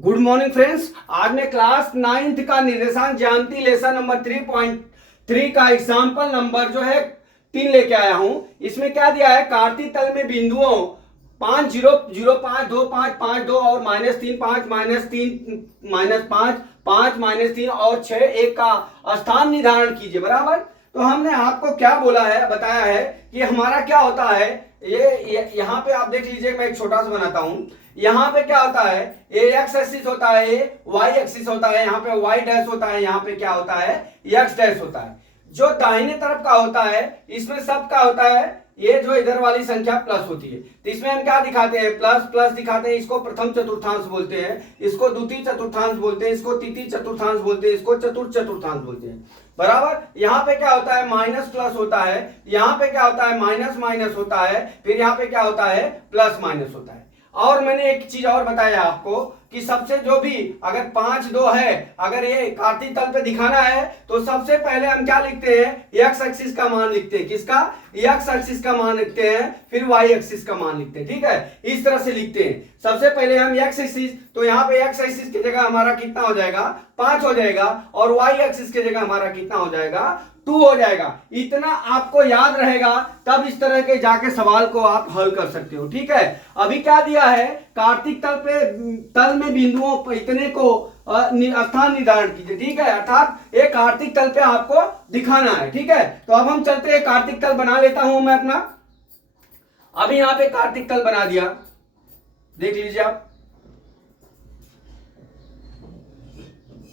Good morning friends. आज मैं class 9th का निर्देशांक ज्यामिति लेसन नंबर 3.3 का एग्जाम्पल नंबर जो है 3 लेके आया हूं। इसमें क्या दिया है, कार्तीय तल में बिंदुओं 5 0 0 5 2 5 5 2 और -3 5 -3 -5 5 -3 और 6 1 का स्थान निर्धारण कीजिए। बराबर। तो हमने आपको क्या बोला है, बताया है कि हमारा क्या होता है, ये यहाँ पे आप देख लीजिए, मैं एक छोटा सा बनाता हूं। यहाँ पे क्या होता है, ये एक्स एक्सिस होता है, ये वाई एक्सिस होता है, यहाँ पे वाई डैश होता है, यहाँ पे क्या होता है, एक्स डैश होता है। जो दाहिने तरफ का होता है इसमें सब का होता है, ये जो इधर वाली संख्या प्लस होती है। तो इसमें हम क्या दिखाते हैं, प्लस प्लस दिखाते हैं। इसको प्रथम चतुर्थांश बोलते हैं, इसको द्वितीय चतुर्थांश बोलते हैं, इसको तृतीय चतुर्थांश बोलते हैं, इसको चतुर्थ चतुर्थांश बोलते हैं। बराबर। यहाँ पे क्या होता है, माइनस प्लस होता है, यहाँ पे क्या होता है, माइनस माइनस होता है, फिर यहाँ पे क्या होता है, प्लस माइनस होता है। और मैंने एक चीज और बताया आपको कि सबसे जो भी अगर 5 2 है, अगर ये कार्तीय तल पे दिखाना है तो सबसे पहले हम क्या लिखते हैं, एक्स एक्सिस का मान लिखते हैं। किसका, एक्स एक्सिस का मान लिखते हैं, फिर वाई एक्सिस का मान लिखते हैं। ठीक है, इस तरह से लिखते हैं। सबसे पहले हम एक्स एक्सिस, तो यहाँ पे एक्स एक्सिस की जगह हमारा कितना हो जाएगा, 5 हो जाएगा, और वाई एक्सिस की जगह हमारा कितना हो जाएगा, 2 हो जाएगा। इतना आपको याद रहेगा, तब इस तरह के जाके सवाल को आप हल कर सकते हो। ठीक है, अभी क्या दिया है, कार्तीय तल में बिंदुओं इतने को स्थान निर्धारण कीजिए। ठीक है, अर्थात एक कार्तीय तल पे आपको दिखाना है। ठीक है, तो अब हम चलते हैं, कार्तीय तल बना लेता हूं मैं अपना। अभी यहां पे कार्तीय तल बना दिया, देख लीजिए आप।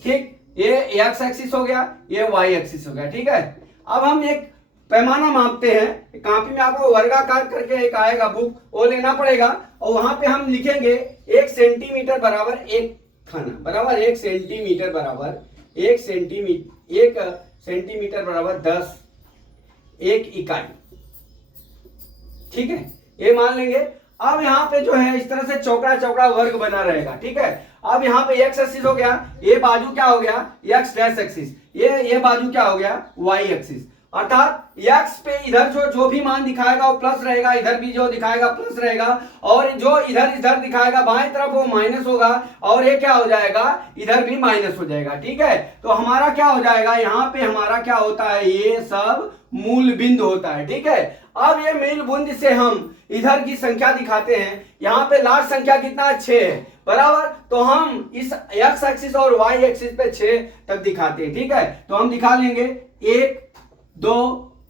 ठीक, ये एक्स एक्सिस हो गया, ये वाई एक्सिस हो गया। ठीक है, अब हम एक पैमाना मापते हैं। कॉपी में आपको वर्गाकार करके एक आएगा बुक, वो लेना पड़ेगा, और वहां पे हम लिखेंगे 1 सेंटीमीटर बराबर 1 खाना। बराबर, 1 सेंटीमीटर बराबर 1 सेंटीमीटर बराबर 10 1 इकाई। ठीक है, ये मान लेंगे। अब यहाँ पे जो है इस तरह से चौकड़ा चौकड़ा वर्ग बना रहेगा। ठीक है, अब यहाँ पे एक्स एक्सिस हो गया, ये बाजू क्या हो गया, एक्स डैश एक्सिस, ये बाजू क्या हो गया, वाई एक्सिस। अर्थात एक्स पे इधर जो भी मान दिखाएगा वो प्लस रहेगा, इधर भी जो दिखाएगा प्लस रहेगा, और जो इधर दिखाएगा बाएं तरफ वो माइनस होगा, और ये क्या हो जाएगा, इधर भी माइनस हो जाएगा। ठीक है, तो हमारा क्या हो जाएगा, यहाँ पे हमारा क्या होता है, ये सब मूल बिंदु होता है। ठीक है, अब ये मूल बिंदु से हम इधर की संख्या दिखाते हैं। यहाँ पे लास्ट संख्या कितना है, 6 है। बराबर, तो हम इस एक्स एक्सिस और वाई एक्सिस पे 6 तक दिखाते हैं। ठीक है, तो हम दिखा लेंगे 1 2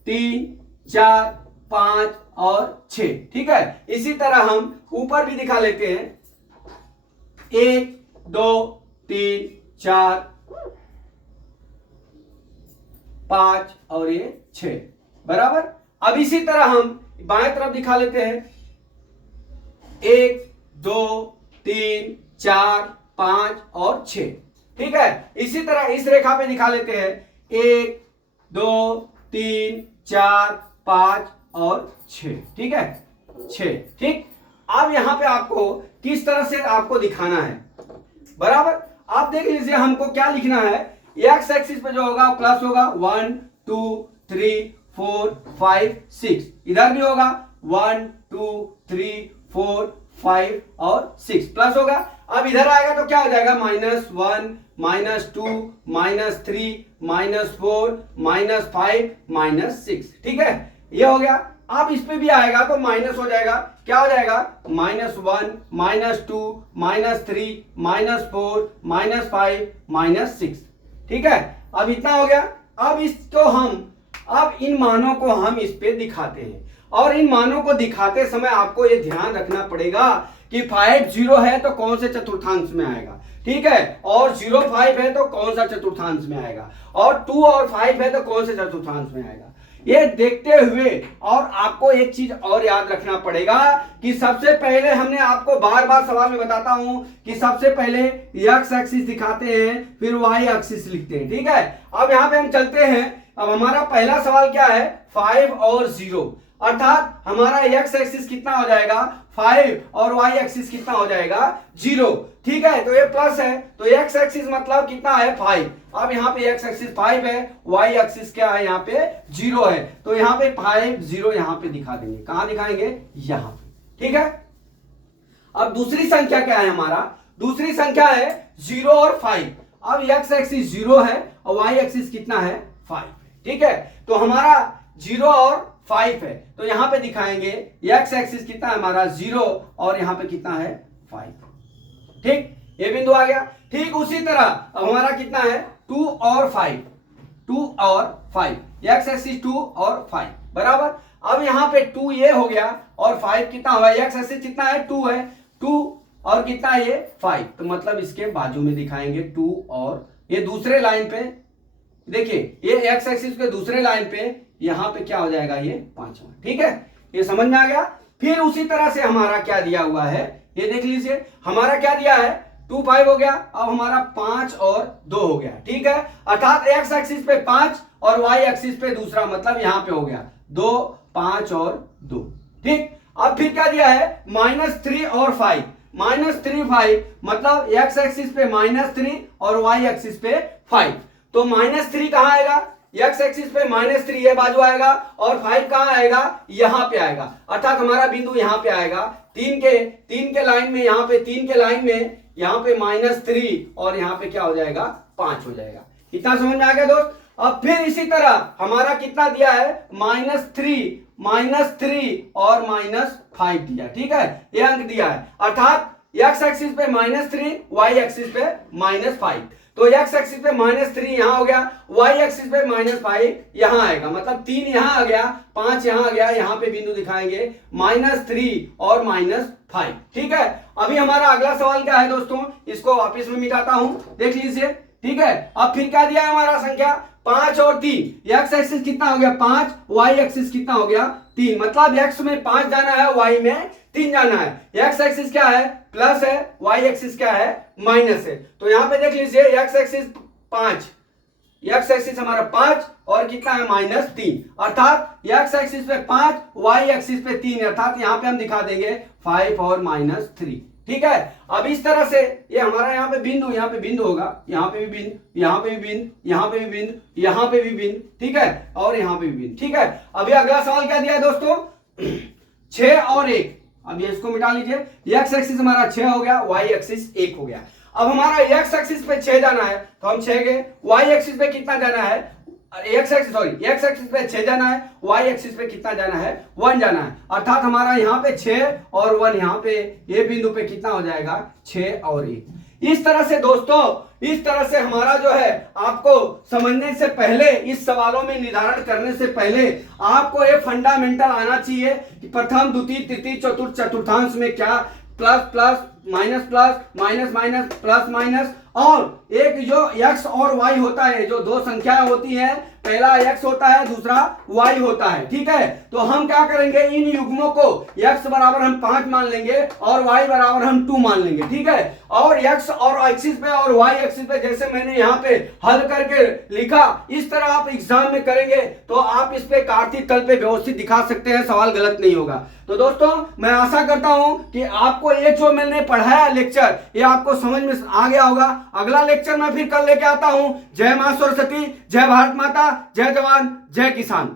3 4 5 और 6। ठीक है, इसी तरह हम ऊपर भी दिखा लेते हैं, 1 2 3 4 5 और ये 6। बराबर, अब इसी तरह हम बाएं तरफ दिखा लेते हैं, 1 2 3 4 5 और 6। ठीक है, इसी तरह इस रेखा पे दिखा लेते हैं, 1 2 3 4 5 और 6। ठीक है, 6। ठीक, अब यहां पे आपको किस तरह से आपको दिखाना है। बराबर, आप देख लीजिए, हमको क्या लिखना है, एक्स एक्सिस पे जो होगा प्लस होगा, 1 2 3 4 5 6, इधर भी होगा 1 2 3 4 5 और 6 प्लस होगा। अब इधर आएगा तो क्या हो जाएगा, -1 -2 -3 -4 -5 -6। ठीक है, ये हो गया। अब इस पे भी आएगा तो माइनस हो जाएगा, क्या हो जाएगा, -1 -2 -3 -4 -5 -6। ठीक है, अब इतना हो गया। अब इन मानों को हम इस पे दिखाते हैं, और इन मानों को दिखाते समय आपको ये ध्यान रखना पड़ेगा कि 5 0 है तो कौन से चतुर्थांश में आएगा। ठीक है, और 0 5 है तो कौन सा चतुर्थांश में आएगा, और 2 और 5 है तो कौन से चतुर्थांश में आएगा, ये देखते हुए। और आपको एक चीज और याद रखना पड़ेगा कि सबसे पहले हमने आपको बार बार सवाल में बताता हूं कि सबसे पहले एक्स एक्सिस दिखाते हैं, फिर वाई एक्सिस लिखते हैं। ठीक है, अब यहां पे हम चलते हैं। अब हमारा पहला सवाल क्या है, 5 और 0, अर्थात हमारा एक्स एक्सिस कितना हो जाएगा, 5, और वाई एक्सिस कितना हो जाएगा, 0। ठीक है, तो ये प्लस है, तो एक्स एक्सिस मतलब कितना है, 5। अब यहाँ पे एक्स एक्सिस 5 है, वाई एक्सिस क्या है, यहाँ पे 0 है, तो यहाँ पे 5 0 यहाँ पे दिखा देंगे। कहां दिखाएंगे, यहाँ पे। ठीक है, अब दूसरी संख्या क्या है हमारा, दूसरी संख्या है 0 और 5। अब x एक्सिस 0 है और y एक्सिस कितना है 5। ठीक है, तो हमारा 0 और 5 है, तो यहां पे दिखाएंगे x एक्सिस कितना है हमारा 0 और यहां पे कितना है 5। ठीक, ये बिंदु आ गया। ठीक उसी तरह अब हमारा कितना है 2 और 5, 2 और 5, x एक्सिस 2 और 5 बराबर। अब यहां पे 2 ये हो गया और 5 कितना हुआ, x एक्सिस कितना है 2 है, 2 और कितना है ये 5, तो मतलब इसके बाजू में दिखाएंगे 2 और ये दूसरे लाइन पे देखिए, ये x एक्सिस के दूसरे लाइन पे यहां पे क्या हो जाएगा ये 5वां। ठीक है, ये समझ में आ गया। फिर उसी तरह से हमारा क्या दिया हुआ है ये देख लीजिए, हमारा क्या दिया है 2 5 हो गया, अब हमारा 5 और 2 हो गया। ठीक है, अर्थात x एक्सिस पे 5 और y एक्सिस पे दूसरा, मतलब यहां पे हो गया 2 5 और 2। ठीक, अब फिर क्या दिया है -3 और 5, -3 5 मतलब x एक्सिस पे -3 और y एक्सिस पे 5, तो -3 कहां आएगा, x एक्सिस पे -3 ये बाजू आएगा और 5 कहां आएगा, यहां पे आएगा, अर्थात हमारा बिंदु यहां पे आएगा। 3 के लाइन में, यहां पे 3 के लाइन में यहां पे -3 और यहां पे क्या हो जाएगा 5 हो जाएगा। इतना समझ में आ गया दोस्त। अब फिर इसी तरह हमारा कितना दिया है -3 और -5 दिया। ठीक है, ये अंक दिया है, अर्थात x एक्सिस पे -3, y एक्सिस पे -5, तो x एक्सिस पे -3 यहां हो गया, y एक्सिस पे -5 यहां आएगा, मतलब 3 यहां आ गया, 5 यहां आ गया, यहां पे बिंदु दिखाएंगे -3 और -5। ठीक है, अभी हमारा अगला सवाल क्या है दोस्तों, इसको वापस में मिटाता हूं, देख लीजिए। ठीक है, अब फिर क्या दिया है हमारा संख्या 5 और 3, x एक्सिस कितना हो गया 5, y एक्सिस कितना हो गया 3, मतलब x में 5 जाना है, y में 3 जाना है। x एक्सिस क्या है प्लस है, y एक्सिस क्या है माइनस है, तो यहां पे देख लीजिए x एक्सिस 5, x एक्सिस हमारा 5 और कितना है -3, अर्थात x एक्सिस पे 5, y एक्सिस पे 3, अर्थात यहां पे हम दिखा देंगे 5 और -3। ठीक है, अब इस तरह से ये हमारा यहाँ पे बिंदु होगा, यहाँ पे भी बिंदु, यहाँ पे भी बिंदु, यहाँ पे भी बिंदु, यहाँ पे भी बिंदु। ठीक है, और यहाँ पे भी बिंदु। ठीक है, अभी अगला सवाल क्या दिया है दोस्तों 6 और 1, अब ये इसको मिटा लीजिए, x एक्सिस हमारा 6 हो गया, y एक्सिस 1 हो गया। अब हमारा x एक्सिस पे 6 जाना है तो हम 6 गए, y एक्सिस पे कितना जाना है, x एक्सिस पे 6 जाना है, y एक्सिस पे कितना जाना है 1 जाना है, अर्थात हमारा यहाँ पे 6 और 1, यहाँ पे ये बिंदु पे कितना हो जाएगा 6 और 1। इस तरह से दोस्तों, इस तरह से हमारा जो है आपको समझने से पहले, इस सवालों में निर्धारण करने से पहले आपको ये फंडामेंटल आना चाहिए कि प्रथम द्वितीय तृतीय चतुर्थ चतुर्थांश में क्या plus plus minus plus minus minus plus minus, और एक जो x और y होता है, जो दो संख्याएं होती हैं, पहला x होता है दूसरा y होता है। ठीक है, तो हम क्या करेंगे इन युग्मों को x बराबर हम 5 मान लेंगे और y बराबर हम 2 मान लेंगे। ठीक है, और x और एक्सिस पे और y एक्सिस पे जैसे मैंने यहाँ पे हल करके लिखा, इस तरह आप एग्जाम में करेंगे तो आप इस पे कार्तीय तल पे व्यवस्थित दिखा सकते हैं, सवाल गलत नहीं होगा। तो दोस्तों मैं आशा करता हूं कि आपको ये जो मैंने पढ़ाया लेक्चर, ये आपको समझ में आ गया होगा। अगला लेक्चर मैं फिर कल लेके आता हूं। जय मां सरस्वती, जय भारत माता, जय जवान, जय किसान।